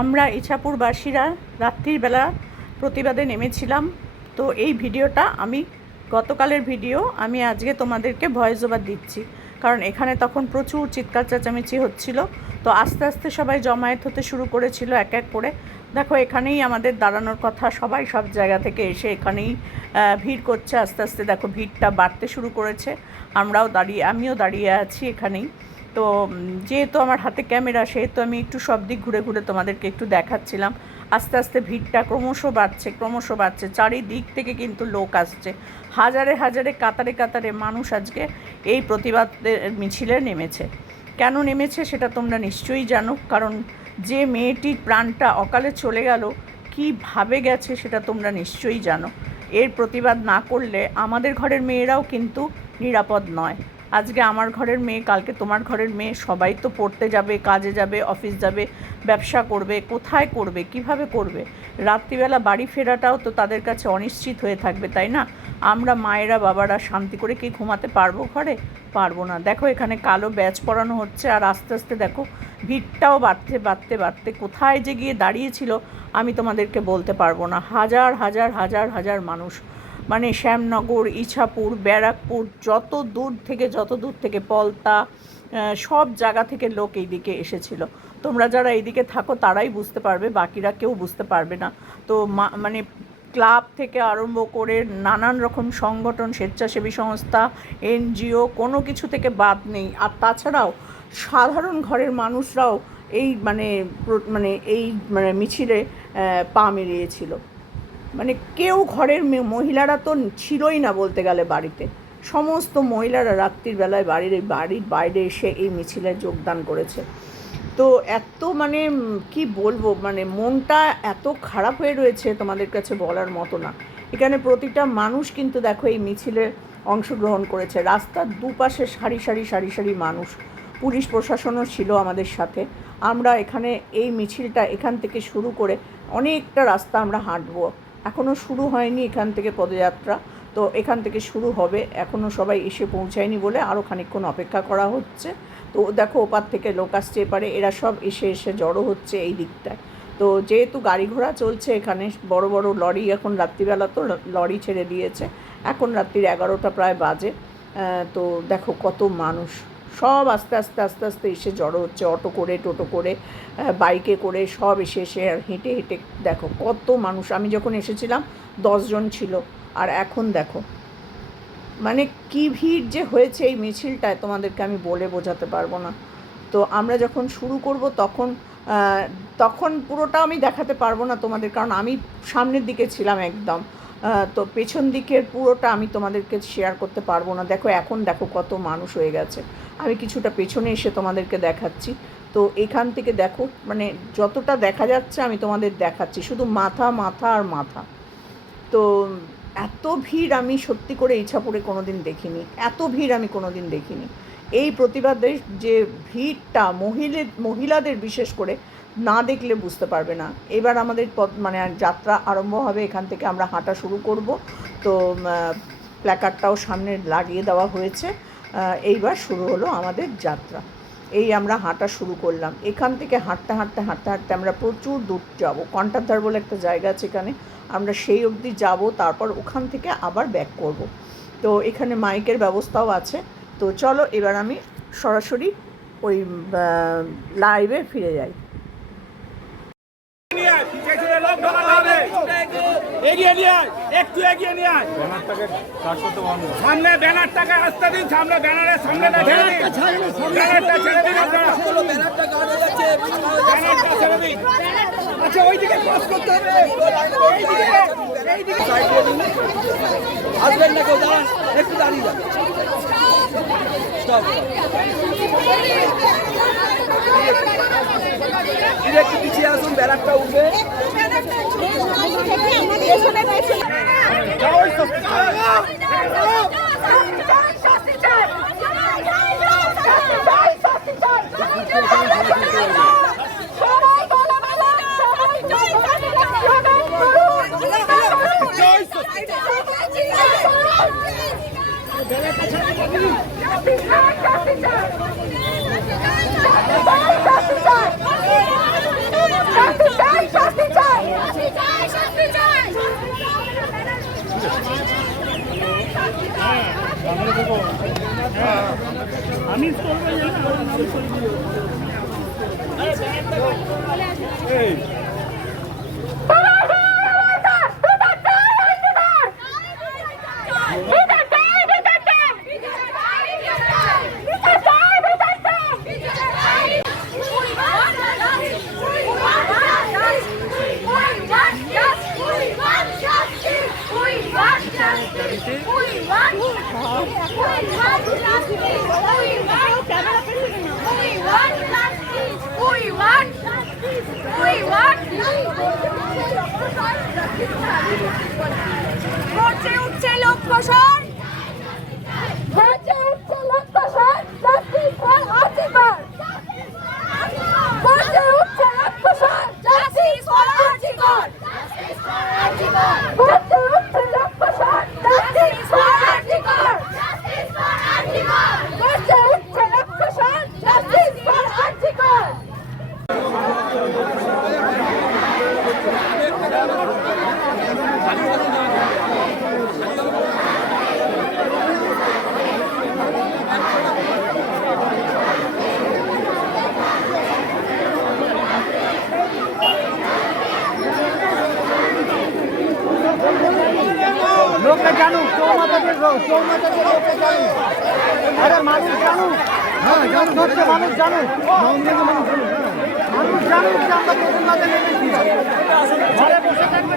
আমরা ইছাপুরবাসীরা রাত্রির বেলা প্রতিবাদে নেমেছিলাম। তো এই ভিডিওটা আমি, গতকালের ভিডিও আমি আজকে তোমাদেরকে ভয়েস ওভার দিচ্ছি। কারণ এখানে তখন প্রচুর চিৎকার চেঁচামেচি হচ্ছিল। তো আস্তে আস্তে সবাই জমায়েত হতে শুরু করেছিল এক এক করে। দেখো, এখানেই আমাদের দাঁড়ানোর কথা। সবাই সব জায়গা থেকে এসে এখানেই ভিড় করছে। আস্তে আস্তে দেখো, ভিড়টা বাড়তে শুরু করেছে। আমরাও দাঁড়িয়ে, আমিও দাঁড়িয়ে আছি এখানেই। তো যেহেতু আমার হাতে ক্যামেরা, সেহেতু আমি একটু সব দিক ঘুরে ঘুরে তোমাদেরকে একটু দেখাচ্ছিলাম। আস্তে আস্তে ভিড়টা ক্রমশ বাড়ছে ক্রমশ বাড়ছে। চারিদিক থেকে কিন্তু লোক আসছে। হাজারে হাজারে, কাতারে কাতারে মানুষ আজকে এই প্রতিবাদের মিছিলে নেমেছে। কেন নেমেছে সেটা তোমরা নিশ্চয়ই জানো, কারণ যে মেয়েটির প্রাণটা অকালে চলে গেল, কীভাবে গেছে সেটা তোমরা নিশ্চয়ই জানো। এর প্রতিবাদ না করলে আমাদের ঘরের মেয়েরাও কিন্তু নিরাপদ নয়। আজকে আমার ঘরের মেয়ে, কালকে তোমার ঘরের মেয়ে, সবাই তো পড়তে যাবে, কাজে যাবে, অফিস যাবে, ব্যবসা করবে, কোথায় করবে, কীভাবে করবে? রাত্রিবেলা বাড়ি ফেরাটাও তো তাদের কাছে অনিশ্চিত হয়ে থাকবে, তাই না? আমরা মায়েরা, বাবারা শান্তি করে কি ঘুমাতে পারব ঘরে? পারব না। দেখো এখানে কালো ব্যাচ পরানো হচ্ছে আর আস্তে আস্তে দেখো ভিড়টাও বাড়তে বাড়তে বাড়তে কোথায় যে গিয়ে দাঁড়িয়েছিল আমি তোমাদেরকে বলতে পারব না। হাজার হাজার হাজার হাজার মানুষ। মানে শ্যামনগর, ইছাপুর, ব্যারাকপুর, যত দূর থেকে, যত দূর থেকে পলতা সব জায়গা থেকে লোক এইদিকে এসেছিল। তোমরা যারা এইদিকে থাকো, তারাই বুঝতে পারবে, বাকিরা কেউ বুঝতে পারবে না। তো মানে ক্লাব থেকে আরম্ভ করে নানান রকম সংগঠন, স্বেচ্ছাসেবী সংস্থা, এনজিও, কোনো কিছু থেকে বাদ নেই। আর তাছাড়াও সাধারণ ঘরের মানুষরাও এই মানে মানে এই মানে মিছিলে পা মিলিয়েছিল মানে কেউ ঘরের মহিলারা তো ছিলই না বলতে গেলে বাড়িতে। সমস্ত মহিলারা রাত্রির বেলায় বাড়ির বাড়ির বাইরে এসে এই মিছিলে যোগদান করেছে। তো এত মানে কি বলব? মানে মনটা এত খারাপ হয়ে রয়েছে তোমাদের কাছে বলার মতো না। এখানে প্রতিটা মানুষ কিন্তু দেখো এই মিছিলে অংশগ্রহণ করেছে। রাস্তার দুপাশে সারি সারি সারি সারি মানুষ। পুলিশ প্রশাসনও ছিল আমাদের সাথে। আমরা এখানে এই মিছিলটা এখান থেকে শুরু করে অনেকটা রাস্তা আমরা হাঁটবো। এখনও শুরু হয়নি এখান থেকে পদযাত্রা। তো এখান থেকে শুরু হবে। এখনও সবাই এসে পৌঁছায়নি বলে আরও খানিকক্ষণ অপেক্ষা করা হচ্ছে। তো দেখো ওপার থেকে লোক আসছে এপারে, এরা সব এসে এসে জড়ো হচ্ছে এই দিকটায়। তো যেহেতু গাড়ি ঘোড়া চলছে এখানে, বড় বড় লরি এখন রাত্রিবেলা তো লরি ছেড়ে দিয়েছে। এখন রাত্রির এগারোটা প্রায় বাজে। তো দেখো কত মানুষ। সব আস্তে আস্তে আস্তে আস্তে এসে জড়ো হচ্ছে, অটো করে, টোটো করে বাইকে করে, সব এসে এসে আর হেঁটে হেঁটে, দেখো কত মানুষ। আমি যখন এসেছিলাম দশজন ছিল। আর এখন দেখো মানে কি ভিড় যে হয়েছে এই মিছিলটায়, তোমাদেরকে আমি বলে বোঝাতে পারব না। তো আমরা যখন শুরু করব তখন তখন পুরোটা আমি দেখাতে পারব না তোমাদের, কারণ আমি সামনের দিকে ছিলাম একদম। তো পেছন দিকের পুরোটা আমি তোমাদেরকে শেয়ার করতে পারব না। দেখো, এখন দেখো কত মানুষ হয়ে গেছে। আমি কিছুটা পেছনে এসে তোমাদেরকে দেখাচ্ছি। তো এখান থেকে দেখো মানে যতটা দেখা যাচ্ছে আমি তোমাদের দেখাচ্ছি। শুধু মাথা মাথা আর মাথা। তো এত ভিড় আমি সত্যি করে ইচ্ছাপুরে কোনো দিন দেখিনি। এত ভিড় আমি কোনো দিন দেখিনি। এই প্রতিবাদের যে ভিড়টা মহিলা, মহিলাদের বিশেষ করে না দেখলে বুঝতে পারবে না। এবার আমাদের পথ মানে যাত্রা আরম্ভ হবে, এখান থেকে আমরা হাঁটা শুরু করব। তো প্ল্যাকার্ডটাও সামনে লাগিয়ে দেওয়া হয়েছে। এইবার শুরু হলো আমাদের যাত্রা। এই আমরা হাঁটা শুরু করলাম। এখান থেকে হাঁটতে হাঁটতে হাঁটতে হাঁটতে আমরা প্রচুর দূর যাব। কন্টারধার বলে একটা জায়গা আছে এখানে। আমরা সেই অবধি যাব, তারপর ওখান থেকে আবার ব্যাক করব। তো, এখানে মাইকের ব্যবস্থাও আছে। তো, চলো এবার আমি সরাসরি ওই লাইভে ফিরে যাই নিয়ে আয়, পিছনে লোক ঢোকাতে হবে। এগিয়ে নিয়ে আয়, একটু এগিয়ে নিয়ে আয়। সামনে ব্যানারটাকে আসতে দিন সামনে ব্যানারের সামনে ব্যানারটা ছেড়ে দিন ব্যানারটা ছেড়ে দিন। আচ্ছা ওইদিকে ক্রস করতে হবে। এইদিকে এইদিকে আসবেন না কেউ দাঁড়ান একটু দাঁড়িয়ে যান। স্টপ একটু পিছিয়ে আসুন ব্যারাকটা উঠবে যাও আমি এই দাবিতে গর্জে উঠছে লোক ফসল গর্জে উঠছে লোক ফসল জাস্টিস ফর আর্টিবার গর্জে উঠছে লোক ফসল জাস্টিস ফর আর্টিবার জাস্টিস ফর আর্টিবার লোকে জানুক চৌমাথা দিয়ে লোকে জানুক আরে মানুষ জানুক হ্যাঁ জানুক হচ্ছে মানুষ জানুক। মানুষ জানুক যে আমরা প্রতিবাদে নেমেছি ঘরে বসে থাকবে।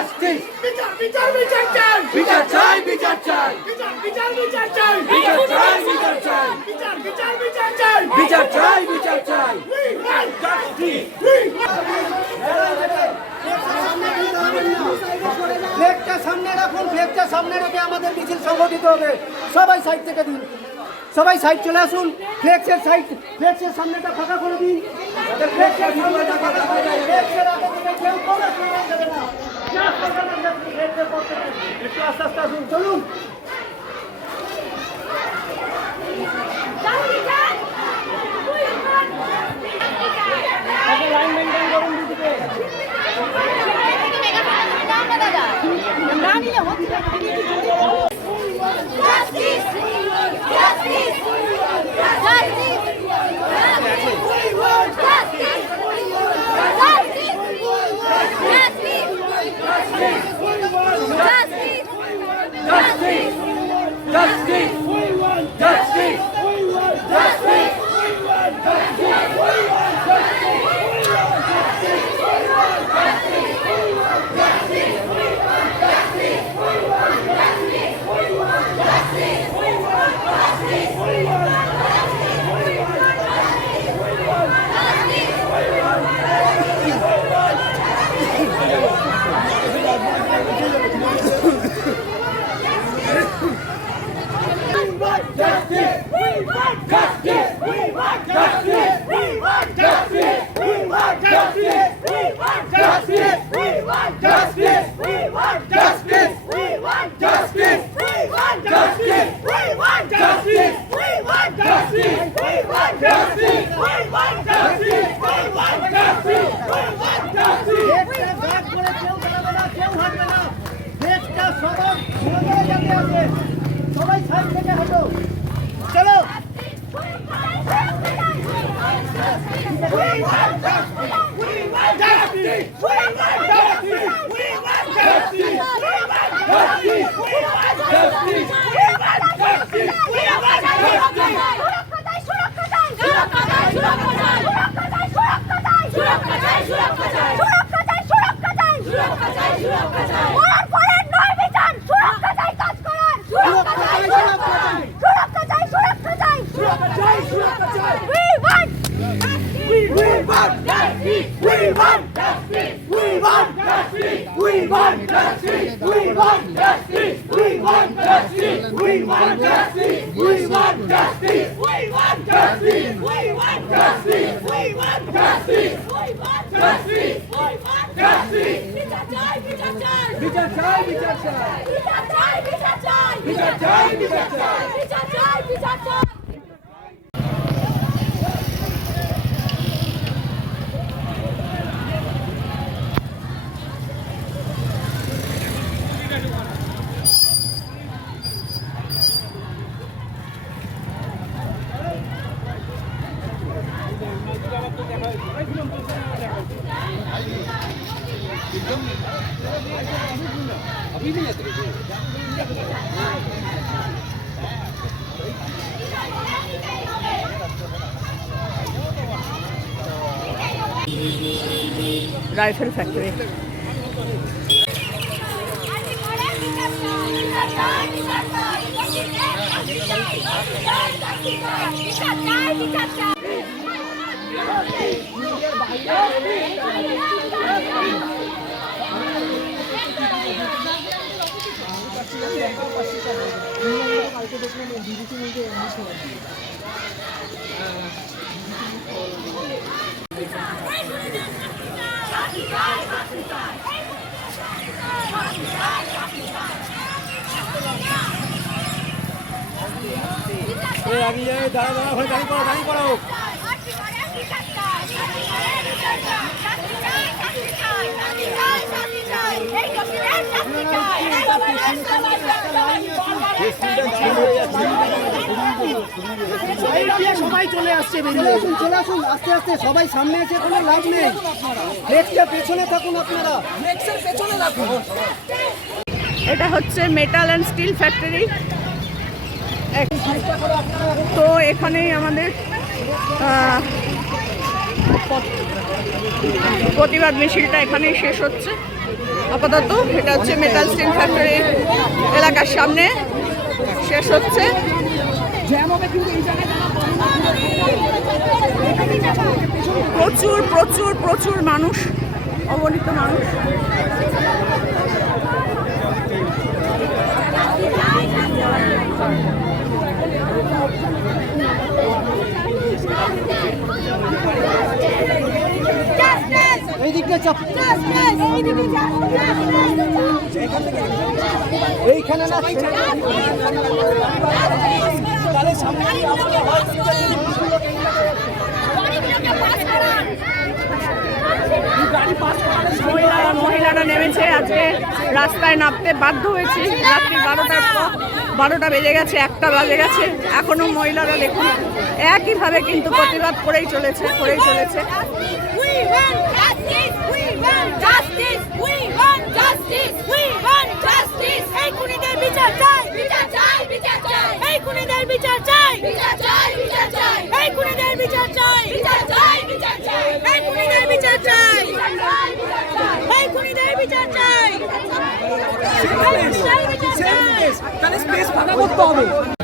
জাস্টিস বিচার বিচার বিচার চাই বিচার চাই বিচার চাই বিচার বিচার বিচার চাই বিচার চাই বিচার চাই বিচার বিচার বিচার চাই বিচার চাই বিচার চাই We want justice. We ফ্লেগটা সামনে রাখুন ফ্লেগটা সামনে রেখে আমাদের মিছিল সংগঠিত হবে। সবাই সাইড থেকে দিন সবাই সাইড চলে আসুন। ফ্লেক্সের সাইড ফ্লেক্সের সামনেটা ফাঁকা করে দিন। ফ্লেক্সের না। আস্তে আস্তে লাইন দিদিকে। Justice! Justice! সবাই সাইড থেকে হাঁটো চলো Justice! want justice. We want justice. We want justice. We want justice. We want justice. We want justice. We want justice. We want justice. We want justice. We want justice. We want justice. বিচার চাই বিচার চাই বিচার চাই বিচার চাই বিচার চাই বিচার চাই বিচার চাই বিচার চাই বিচার চাই বিচার চাই রাইফেল ফ্যাক্টরি। কালকে দেখলাম বিজেপি মিলকে সবাই চলে আসছে বেরিয়ে। আসুন চলে আসুন আস্তে আস্তে সবাই সামনে আছে কোনো লাভ নেই। ফ্লেক্সটা পেছনে থাকুন আপনারা। ফ্লেক্সের পেছনে রাখুন। এটা হচ্ছে মেটাল অ্যান্ড স্টিল ফ্যাক্টরি তো এখানেই আমাদের প্রতিবাদ মিছিলটা এখানেই শেষ হচ্ছে। আপাতত এটা হচ্ছে মেটাল স্টিল ফ্যাক্টরি এলাকার সামনে শেষ হচ্ছে। প্রচুর প্রচুর প্রচুর মানুষ অগণিত মানুষ। এই দিকটা এইখানে না মহিলারা মহিলারা নেমেছে আজকে রাস্তায় নামতে বাধ্য হয়েছে। রাত্রি বারোটার পর বারোটা বেজে গেছে একটা বাজে গেছে। এখনও মহিলারা দেখুন একইভাবে কিন্তু প্রতিবাদ করেই চলেছে করেই চলেছে। Tá nesse preço, paga o tome.